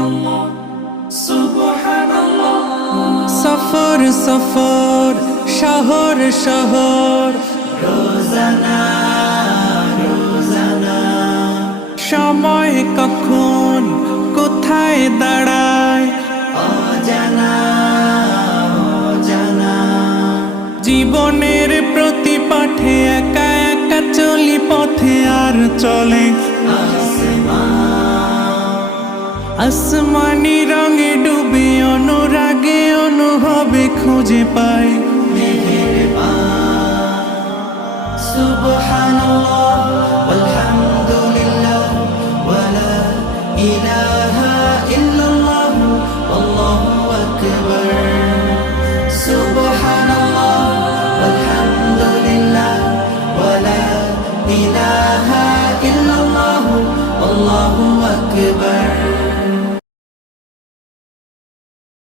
সুবহানাল্লাহ সুবহানাল্লাহ। সফর সফর শহর শহর রোজানা রোজানা সময় কখন কোথায় দাঁড়ায় অজানা অজানা। জীবনের প্রতি পাঠে একা একা চলি পথে আর চলে আসমানি রঙে ডুবে অনুরাগে অনুভবে খুঁজে পাই সুবহানাল্লাহ